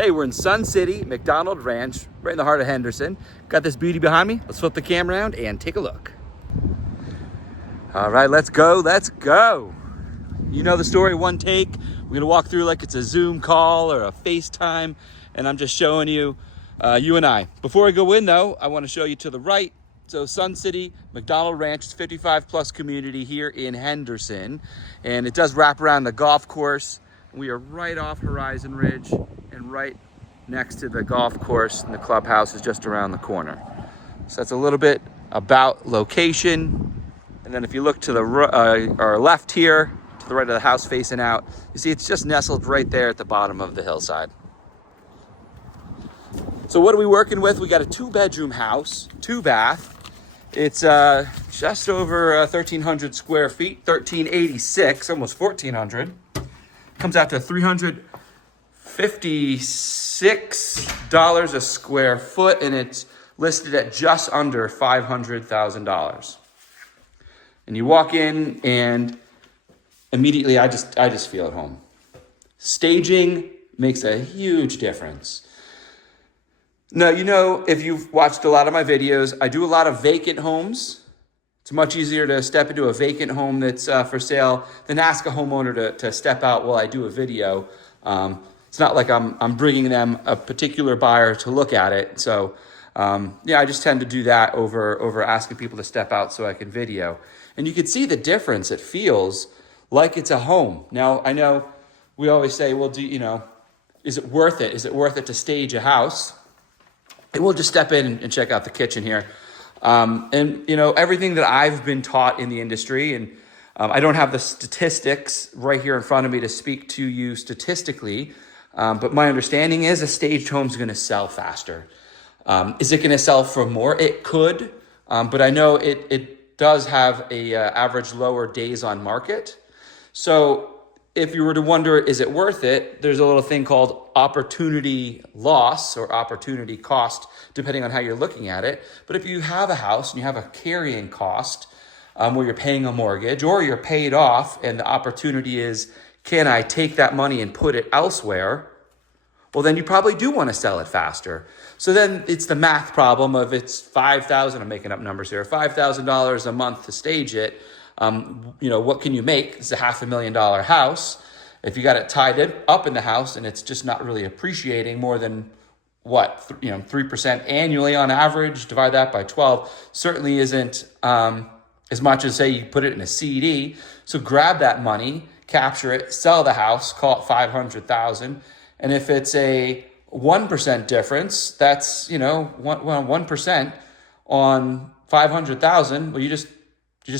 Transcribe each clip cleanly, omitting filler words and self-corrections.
Hey, we're in Sun City MacDonald Ranch, right in the heart of Henderson. Got this beauty behind me. Let's flip the camera around and take a look. All right, let's go, let's go. You know the story, one take. We're gonna walk through like it's a Zoom call or a FaceTime, and I'm just showing you, you and I. Before I go in though, I wanna show you to the right. So Sun City MacDonald Ranch, it's 55 plus community here in Henderson, and it does wrap around the golf course. We are right off Horizon Ridge and right next to the golf course, and the clubhouse is just around the corner. So that's a little bit about location. And then if you look to the or left here, to the right of the house facing out, you see it's just nestled right there at the bottom of the hillside. So what are we working with? We got a 2-bedroom house, 2-bath. It's just over 1,300 square feet, 1,386, almost 1,400. Comes out to $356 a square foot, and it's listed at just under $500,000. And you walk in, and immediately I just feel at home. Staging makes a huge difference. Now, you know, if you've watched a lot of my videos, I do a lot of vacant homes. It's much easier to step into a vacant home that's for sale than ask a homeowner to step out while I do a video. It's not like I'm bringing them a particular buyer to look at it. So yeah, I just tend to do that over asking people to step out so I can video. And you can see the difference. It feels like it's a home. Now, I know we always say, well, is it worth it? Is it worth it to stage a house? And we'll just step in and check out the kitchen here. And you know, everything that I've been taught in the industry, and I don't have the statistics right here in front of me to speak to you statistically, but my understanding is a staged home is going to sell faster. Is it going to sell for more? It could, but I know it does have a average lower days on market. So if you were to wonder, is it worth it? There's a little thing called opportunity loss or opportunity cost, depending on how you're looking at it. But if you have a house and you have a carrying cost where you're paying a mortgage or you're paid off and the opportunity is, can I take that money and put it elsewhere? Well, then you probably do want to sell it faster. So then it's the math problem of it's $5,000, I'm making up numbers here, $5,000 a month to stage it. What can you make? It's a $500,000 house. If you got it tied up in the house and it's just not really appreciating more than 3% annually on average, divide that by 12, certainly isn't as much as say you put it in a CD. So grab that money, capture it, sell the house, call it $500,000. And if it's a 1% difference, that's, 1% on $500,000. Well, you just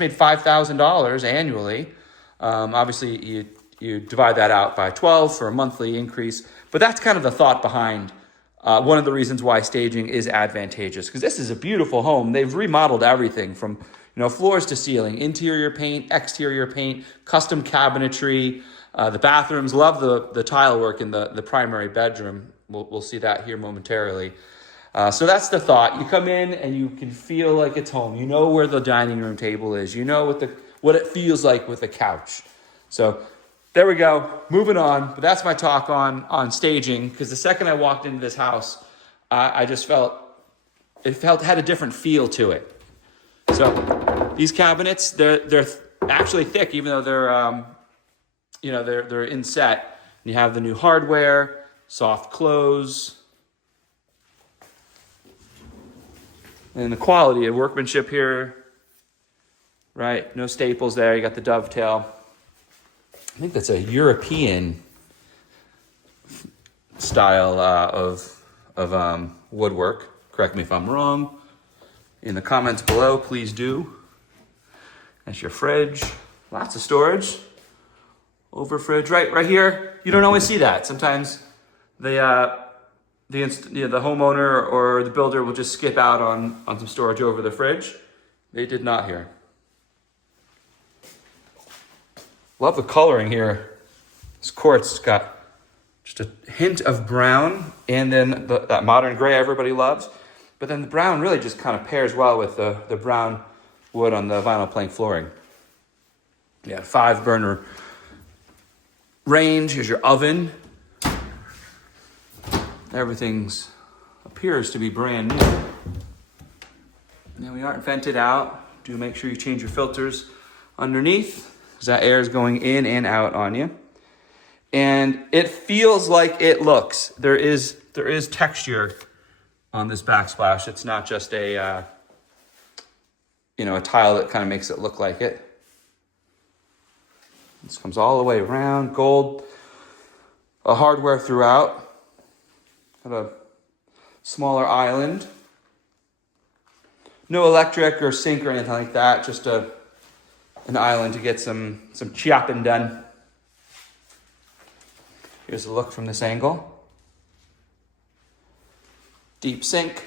made $5,000 annually. Obviously, you divide that out by 12 for a monthly increase. But that's kind of the thought behind one of the reasons why staging is advantageous. Because this is a beautiful home. They've remodeled everything from floors to ceiling, interior paint, exterior paint, custom cabinetry. The bathrooms, love the tile work in the primary bedroom. We'll see that here momentarily. So that's the thought. You come in and you can feel like it's home. You know where the dining room table is. You know what it feels like with the couch. So there we go. Moving on. But that's my talk on staging. Because the second I walked into this house, I just felt it had a different feel to it. So these cabinets, they're actually thick, even though they're they're inset. You have the new hardware, soft close. And the quality of workmanship here, right? No staples there. You got the dovetail. I think that's a European style of woodwork. Correct me if I'm wrong. In the comments below, please do. That's your fridge. Lots of storage. Over fridge, right here. You don't always see that. Sometimes the homeowner or the builder will just skip out on some storage over the fridge. They did not here. Love the coloring here. This quartz has got just a hint of brown and then that modern gray everybody loves. But then the brown really just kind of pairs well with the brown wood on the vinyl plank flooring. Yeah, 5-burner range. Here's your oven. Everything's appears to be brand new. Now we aren't vented out. Do make sure you change your filters underneath, because that air is going in and out on you. And it feels like it looks. There is texture on this backsplash. It's not just a a tile that kind of makes it look like it. This comes all the way around, gold, hardware throughout. Have a smaller island. No electric or sink or anything like that. Just an island to get some chopping done. Here's a look from this angle. Deep sink.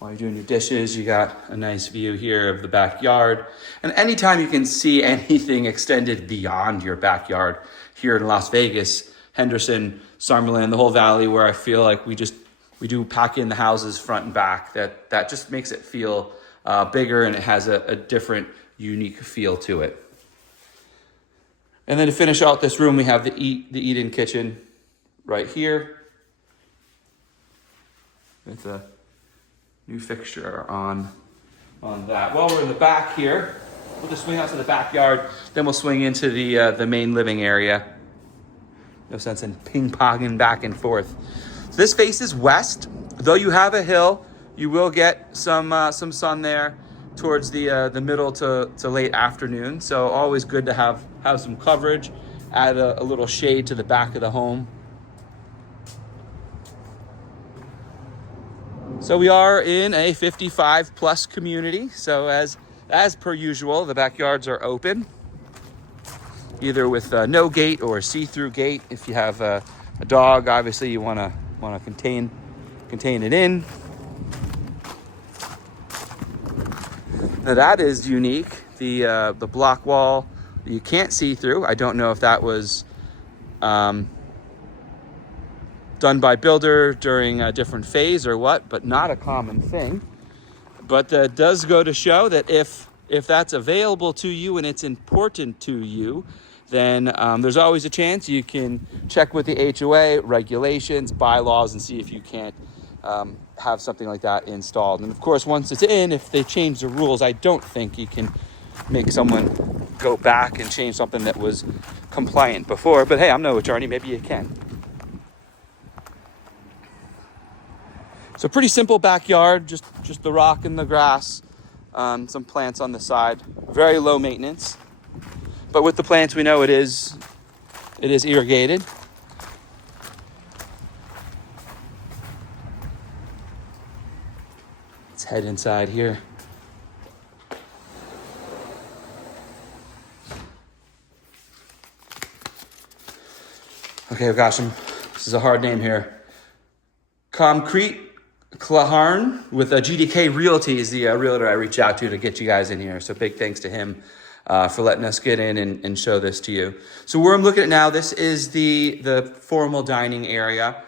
While you're doing your dishes, you got a nice view here of the backyard. And anytime you can see anything extended beyond your backyard here in Las Vegas, Henderson, Summerlin, the whole valley, where I feel like we do pack in the houses front and back, that just makes it feel bigger, and it has a different, unique feel to it. And then to finish out this room, we have the eat-in kitchen right here with a new fixture on that. While we're in the back here, we'll just swing out to the backyard, then we'll swing into the main living area. No sense in ping-ponging back and forth. So this faces west. Though you have a hill, you will get some sun there towards the middle to late afternoon. So always good to have some coverage, add a little shade to the back of the home. So we are in a 55 plus community. So as per usual, the backyards are open, either with no gate or see-through gate. If you have a dog, obviously you want to contain it in. Now that is unique. The block wall you can't see through. I don't know if that was done by builder during a different phase or what, but not a common thing. But that does go to show that if that's available to you and it's important to you, then there's always a chance you can check with the HOA regulations, bylaws, and see if you can't have something like that installed. And of course, once it's in, if they change the rules, I don't think you can make someone go back and change something that was compliant before. But hey, I'm no attorney, maybe you can. So pretty simple backyard, just the rock and the grass, some plants on the side, very low maintenance. But with the plants, we know it is irrigated. Let's head inside here. Okay, I've got this is a hard name here. Concrete Claharn with GDK Realty is the realtor I reached out to get you guys in here. So big thanks to him for letting us get in and show this to you. So where I'm looking at now, this is the formal dining area.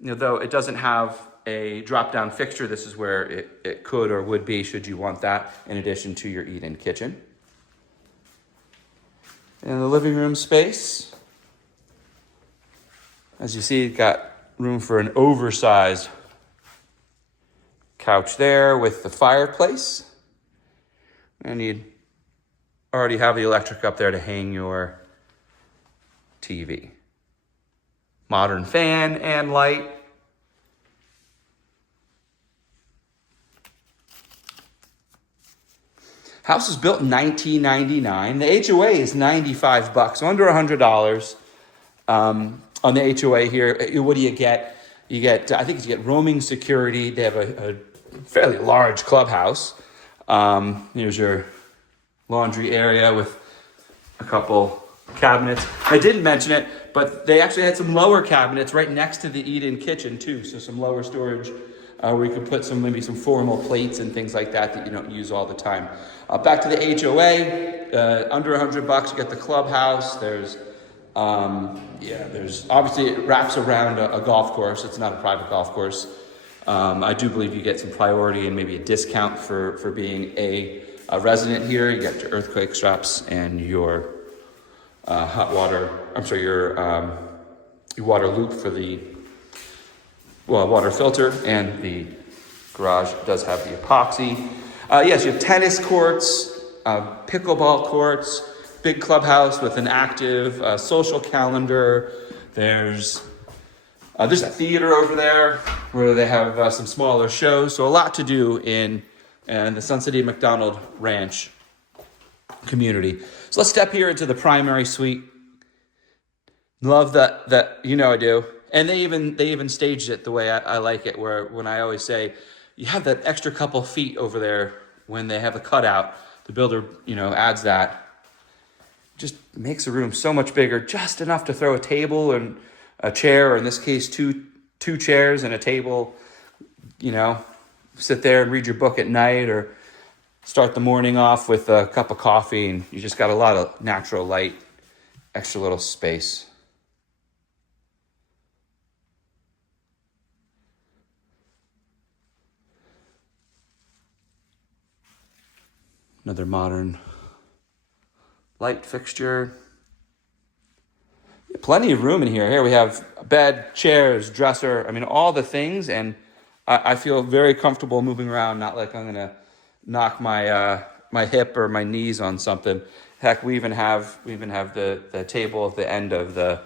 Though it doesn't have a drop-down fixture, this is where it could or would be should you want that, in addition to your eat-in kitchen. And the living room space, as you see, you've got room for an oversized couch there with the fireplace. And you'd already have the electric up there to hang your TV. Modern fan and light. House was built in 1999. The HOA is $95, so under $100 on the HOA here. What do you get? You get, I think you get roaming security. They have a fairly large clubhouse. Here's your laundry area with a couple cabinets. I didn't mention it, but they actually had some lower cabinets right next to the eat-in kitchen too. So some lower storage where you could put maybe some formal plates and things like that you don't use all the time. Back to the HOA, under $100, you get the clubhouse. There's obviously it wraps around a golf course. It's not a private golf course. I do believe you get some priority and maybe a discount for being a resident here. You get your earthquake straps and your your water loop for the water filter, and the garage does have the epoxy. Yes, you have tennis courts, pickleball courts, big clubhouse with an active social calendar. There's a theater over there where they have some smaller shows. So a lot to do in the Sun City MacDonald Ranch community. So let's step here into the primary suite. Love that I do. And they even staged it the way I like it, where when I always say, you have that extra couple feet over there when they have a cutout, the builder, adds that. Just makes the room so much bigger, just enough to throw a table and a chair, or in this case, two chairs and a table, sit there and read your book at night, or start the morning off with a cup of coffee, and you just got a lot of natural light, extra little space. Another modern light fixture. Plenty of room in here. Here we have a bed, chairs, dresser. All the things, and I feel very comfortable moving around. Not like I'm gonna knock my hip or my knees on something. Heck, we even have the table at the end of the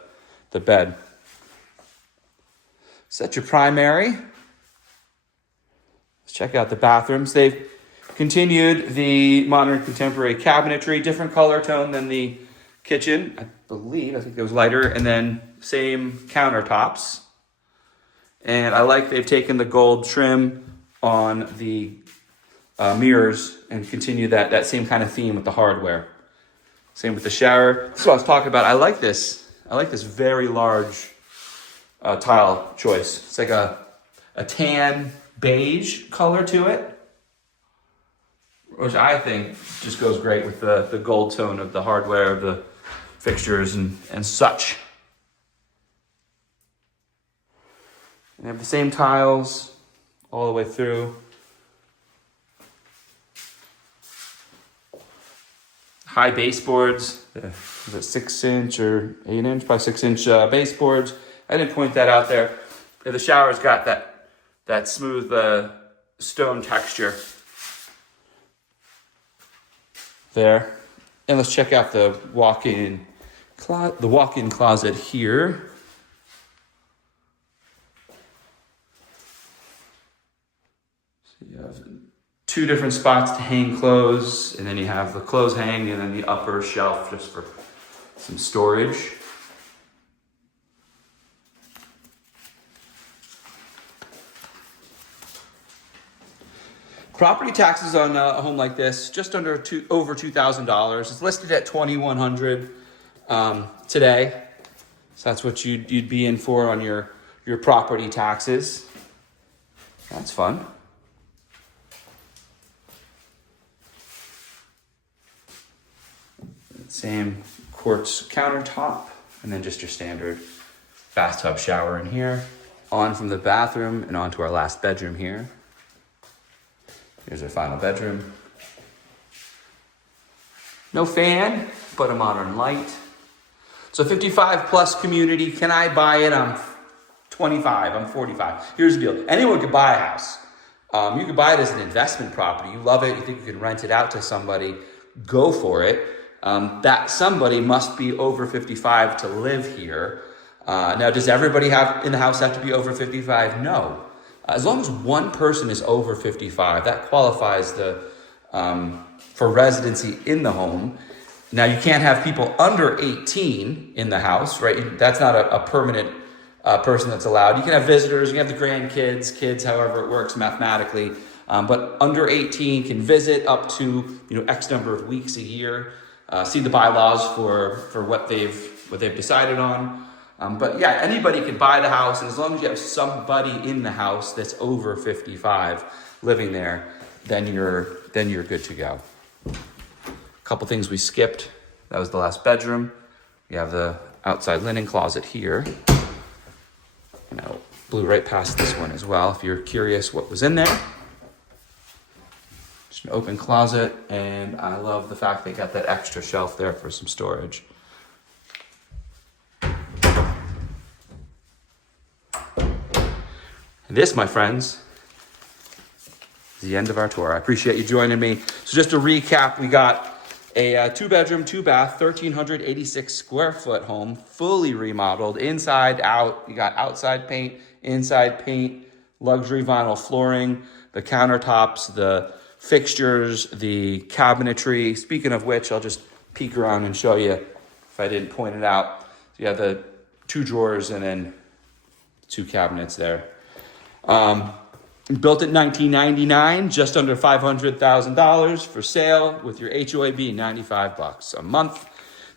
bed. So that's your primary. Let's check out the bathrooms. They've continued the modern contemporary cabinetry, different color tone than the kitchen, I think it was lighter, and then same countertops. And I like they've taken the gold trim on the mirrors and continued that same kind of theme with the hardware. Same with the shower. That's what I was talking about. I like this very large tile choice. It's like a tan beige color to it, which I think just goes great with the gold tone of the hardware, of the fixtures and such. And have the same tiles all the way through. High baseboards, is it 6-inch or 8-inch? Probably 6-inch baseboards. I didn't point that out there. The shower's got that smooth stone texture there. And let's check out the walk-in closet here. So you have 2 different spots to hang clothes, and then you have the clothes hang, and then the upper shelf just for some storage. Property taxes on a home like this, just over $2,000. It's listed at $2,100 today. So that's what you'd be in for on your property taxes. That's fun. Same quartz countertop, and then just your standard bathtub shower in here. On from the bathroom and on to our last bedroom here. Here's our final bedroom. No fan, but a modern light. So 55 plus community. Can I buy it? I'm 25, I'm 45. Here's the deal. Anyone could buy a house. You could buy it as an investment property. You love it, you think you can rent it out to somebody, go for it. That somebody must be over 55 to live here. Now, does everybody in the house have to be over 55? No. As long as one person is over 55, that qualifies for residency in the home. Now, you can't have people under 18 in the house, right? That's not a permanent person that's allowed. You can have visitors, you can have the grandkids, kids, however it works mathematically. But under 18 can visit up to X number of weeks a year. See the bylaws for what they've decided on. But yeah, anybody can buy the house, and as long as you have somebody in the house that's over 55 living there, then you're good to go. A couple things we skipped. That was the last bedroom. We have the outside linen closet here. Blew right past this one as well. If you're curious what was in there, just an open closet, and I love the fact they got that extra shelf there for some storage. And this, my friends, is the end of our tour. I appreciate you joining me. So just to recap, we got a 2-bedroom, 2-bath, 1,386 square foot home, fully remodeled, inside, out. You got outside paint, inside paint, luxury vinyl flooring, the countertops, the fixtures, the cabinetry. Speaking of which, I'll just peek around and show you if I didn't point it out. So you have the 2 drawers and then 2 cabinets there. Built in 1999, just under $500,000 for sale with your HOA being $95 a month.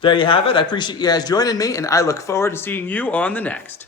There you have it. I appreciate you guys joining me, and I look forward to seeing you on the next.